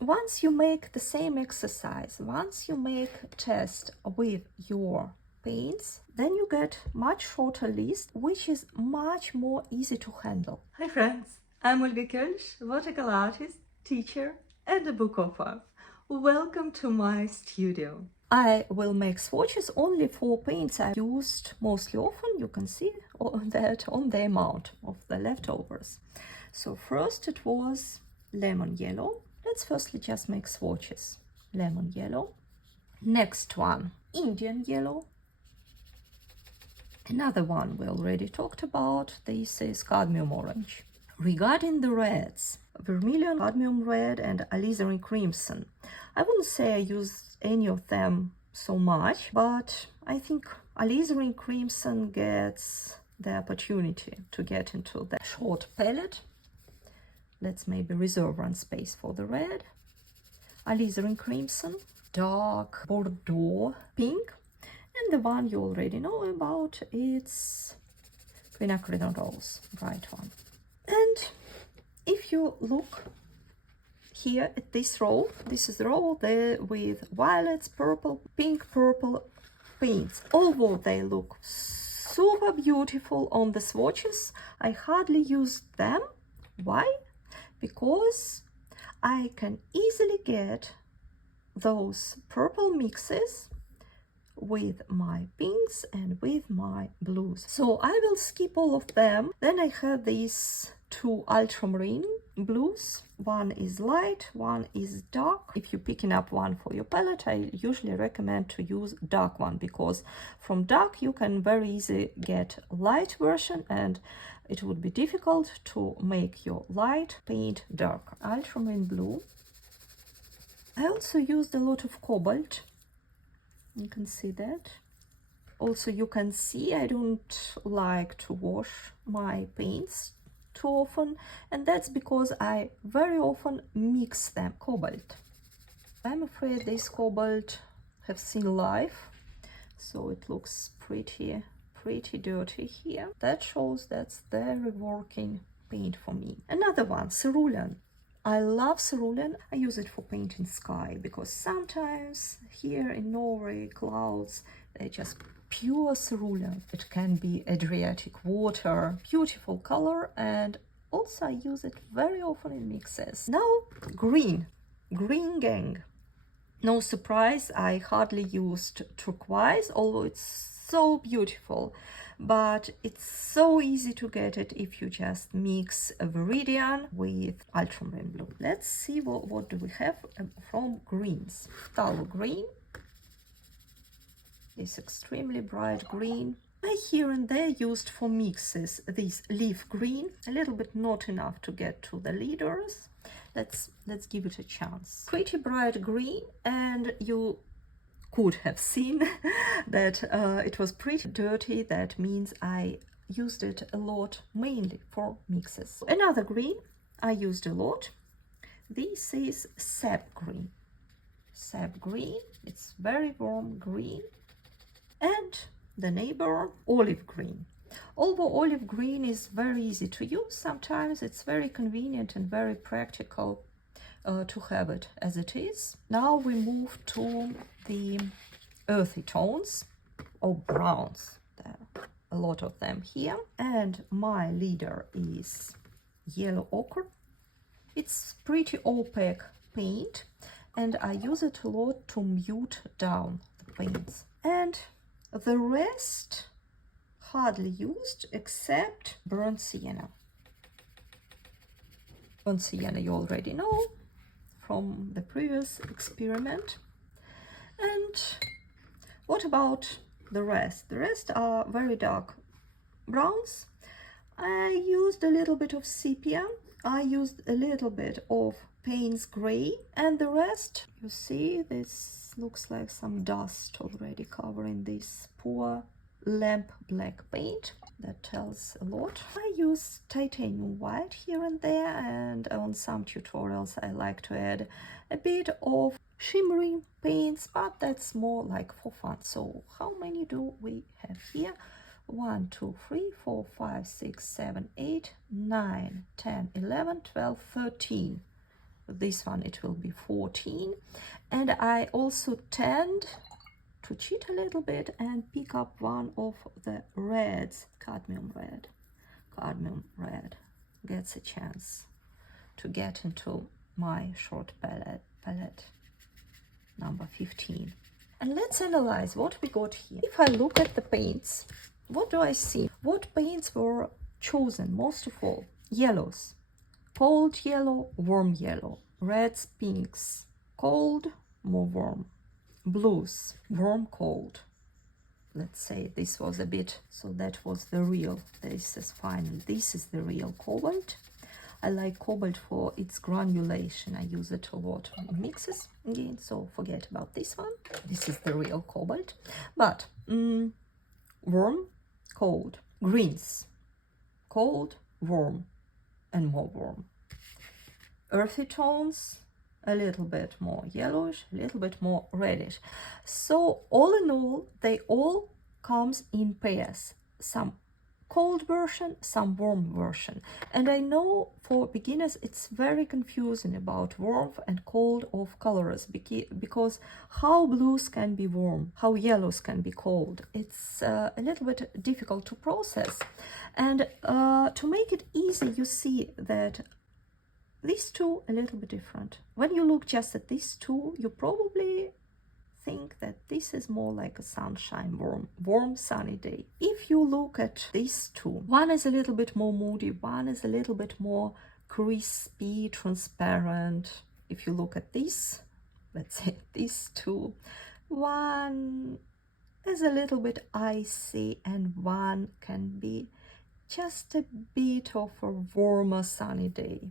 once you make the same exercise, once you make a test with your paints, then you get much shorter list, which is much more easy to handle. Hi friends, I'm Olga Koelsch, watercolor artist, teacher and a book author. Welcome to my studio. I will make swatches only for paints I used mostly often. You can see that on the amount of the leftovers. So first it was lemon yellow. Let's firstly just make swatches. Lemon yellow. Next one, Indian yellow. Another one we already talked about. This is cadmium orange. Regarding the reds, vermilion, cadmium red and alizarin crimson. I wouldn't say I used any of them so much, but I think alizarin crimson gets the opportunity to get into the short palette. Let's maybe reserve one space for the red. Alizarin crimson, dark Bordeaux pink, and the one you already know about, it's quinacridone rose, bright one. And if you look here at this row, this is the row there with violets, purple, pink, purple paints. Although they look super beautiful on the swatches, I hardly use them. Why? Because I can easily get those purple mixes with my pinks and with my blues. So I will skip all of them. Then I have these two ultramarine blues. One is light, one is dark. If you're picking up one for your palette, I usually recommend to use dark one, because from dark you can very easily get light version and it would be difficult to make your light paint dark. Ultramarine blue. I also used a lot of cobalt. You can see that. Also, you can see I don't like to wash my paints too often, and that's because I very often mix them. Cobalt. I'm afraid this cobalt have seen life, so it looks pretty dirty here. That shows that's very working paint for me. Another one, cerulean. I love cerulean. I use it for painting sky, because sometimes here in Norway clouds, they're just pure cerulean. It can be Adriatic water, beautiful color, and also I use it very often in mixes. Now green gang. No surprise, I hardly used turquoise, although it's so beautiful, but it's so easy to get it if you just mix a viridian with ultramarine blue. Let's see what do we have from greens. Phthalo green, this extremely bright green. I here and there used for mixes this leaf green, a little bit not enough to get to the leaders. Let's give it a chance. Pretty bright green, and you could have seen that it was pretty dirty. That means I used it a lot, mainly for mixes. Another green I used a lot. This is sap green. Sap green, it's very warm green. And the neighbor, olive green. Although olive green is very easy to use, sometimes it's very convenient and very practical to have it as it is. Now we move to the earthy tones, or browns. There are a lot of them here. And my leader is yellow ochre. It's pretty opaque paint, and I use it a lot to mute down the paints. And the rest hardly used, except burnt sienna. Burnt sienna you already know from the previous experiment. And what about the rest? The rest are very dark browns. I used a little bit of sepia. I used a little bit of Payne's gray, and the rest, you see, this looks like some dust already covering this poor lamp black paint. That tells a lot. I use titanium white here and there, and on some tutorials I like to add a bit of shimmery paints, but that's more like for fun. So how many do we have here? 1, 2, 3, 4, 5, 6, 7, 8, 9, 10, 11, 12, 13. this one it will be 14. And I also tend to cheat a little bit and pick up one of the reds. Cadmium red gets a chance to get into my short palette number 15. And let's analyze what we got here. If I look at the paints, what do I see? What paints were chosen most of all? Yellows. Cold yellow, warm yellow. Reds, pinks. Cold, more warm. Blues, warm, cold. Let's say this was a bit, so that was the real. This is final. This is the real cobalt. I like cobalt for its granulation. I use it a lot in mixes again, so forget about this one. This is the real cobalt. But warm, cold. Greens, cold, warm, and more warm. Earthy tones, a little bit more yellowish, a little bit more reddish. So all in all, they all comes in pairs. Some cold version, some warm version. And I know for beginners it's very confusing about warmth and cold of colors, because how blues can be warm, how yellows can be cold. It's a little bit difficult to process. And to make it easy, you see that these two a little bit different. When you look just at these two, you probably think that this is more like a sunshine, warm sunny day. If you look at these two, one is a little bit more moody, one is a little bit more crispy, transparent. If you look at this, let's say these two, one is a little bit icy and one can be just a bit of a warmer sunny day.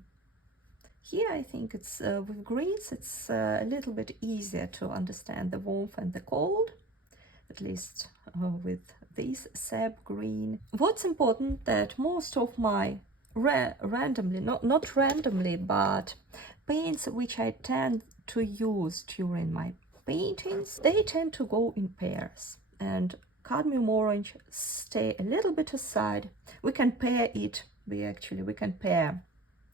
Here I think it's with greens it's a little bit easier to understand the warmth and the cold, at least with this sap green. What's important that most of my randomly, not randomly, but paints which I tend to use during my paintings, they tend to go in pairs. And cadmium orange stay a little bit aside. We can pair it, we can pair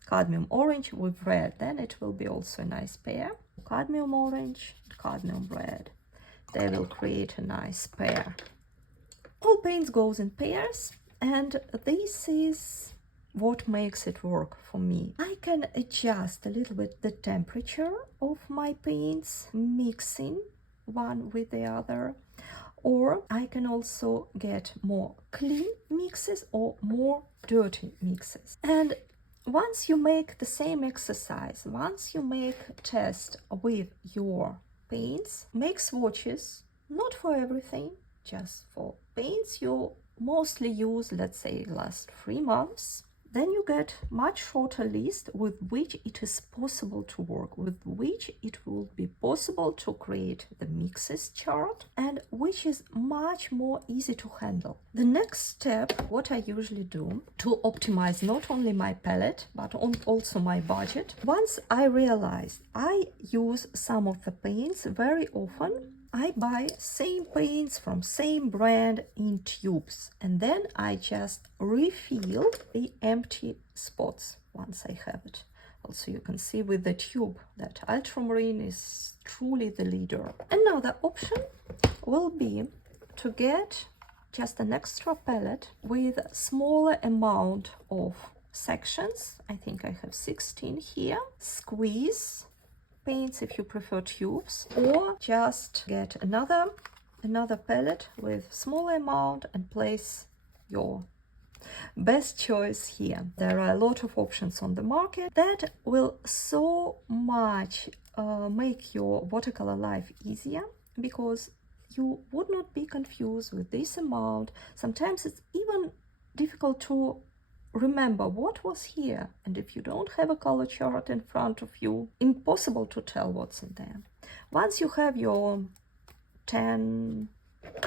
cadmium orange with red, then it will be also a nice pair. Cadmium orange, cadmium red, they will create a nice pair. All paints goes in pairs, and this is what makes it work for me. I can adjust a little bit the temperature of my paints, mixing one with the other, or I can also get more clean mixes or more dirty mixes. And once you make the same exercise, once you make a test with your paints, make swatches, not for everything, just for paints you mostly use, let's say, last 3 months, then you get much shorter list with which it is possible to work, with which it will be possible to create the mixes chart, and which is much more easy to handle. The next step, what I usually do to optimize not only my palette, but also my budget, once I realize I use some of the paints very often, I buy same paints from same brand in tubes, and then I just refill the empty spots once I have it. Also, you can see with the tube that ultramarine is truly the leader. Another option will be to get just an extra palette with a smaller amount of sections. I think I have 16 here. Squeeze paints if you prefer tubes, or just get another palette with smaller amount and place your best choice here. There are a lot of options on the market that will so much make your watercolor life easier, because you would not be confused with this amount. Sometimes it's even difficult to remember what was here, and if you don't have a color chart in front of you, impossible to tell what's in there. Once you have your 10,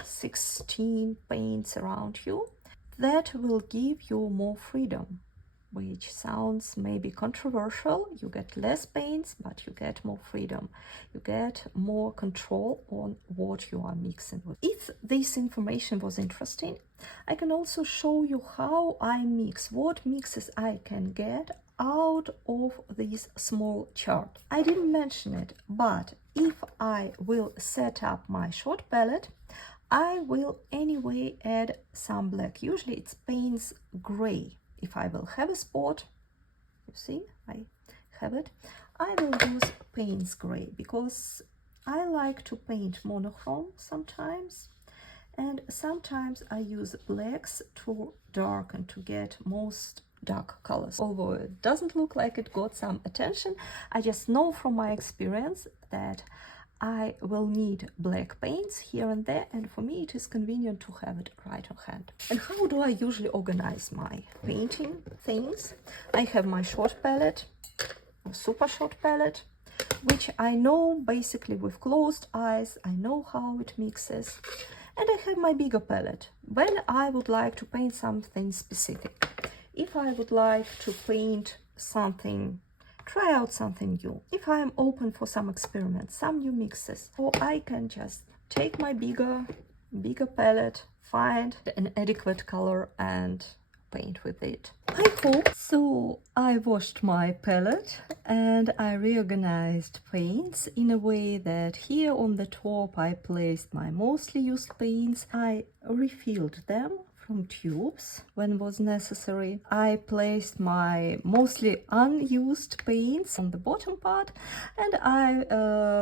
16 paints around you, that will give you more freedom, which sounds maybe controversial. You get less paints, but you get more freedom. You get more control on what you are mixing with. If this information was interesting, I can also show you how I mix, what mixes I can get out of this small chart. I didn't mention it, but if I will set up my short palette, I will anyway add some black. Usually it's Payne's gray. If I will have a spot, you see, I have it, I will use Payne's gray because I like to paint monochrome sometimes, and sometimes I use blacks to darken, to get most dark colors. Although it doesn't look like it got some attention, I just know from my experience that I will need black paints here and there, and for me it is convenient to have it right on hand. And how do I usually organize my painting things? I have my short palette, a super short palette, which I know basically with closed eyes, I know how it mixes. And I have my bigger palette when I would like to paint something specific. If I would like to paint something, try out something new, if I am open for some experiments, some new mixes, or I can just take my bigger palette, find an adequate color and paint with it. I hope so. I washed my palette and I reorganized paints in a way that here on the top I placed my mostly used paints. I refilled them from tubes when was necessary. I placed my mostly unused paints on the bottom part, and I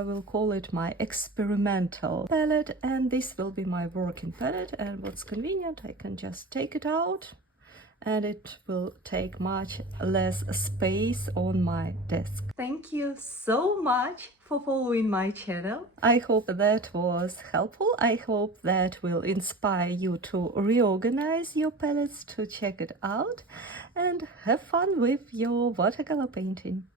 will call it my experimental palette, and this will be my working palette. And what's convenient, I can just take it out and it will take much less space on my desk. Thank you so much for following my channel. I hope that was helpful. I hope that will inspire you to reorganize your palettes, to check it out and have fun with your watercolor painting.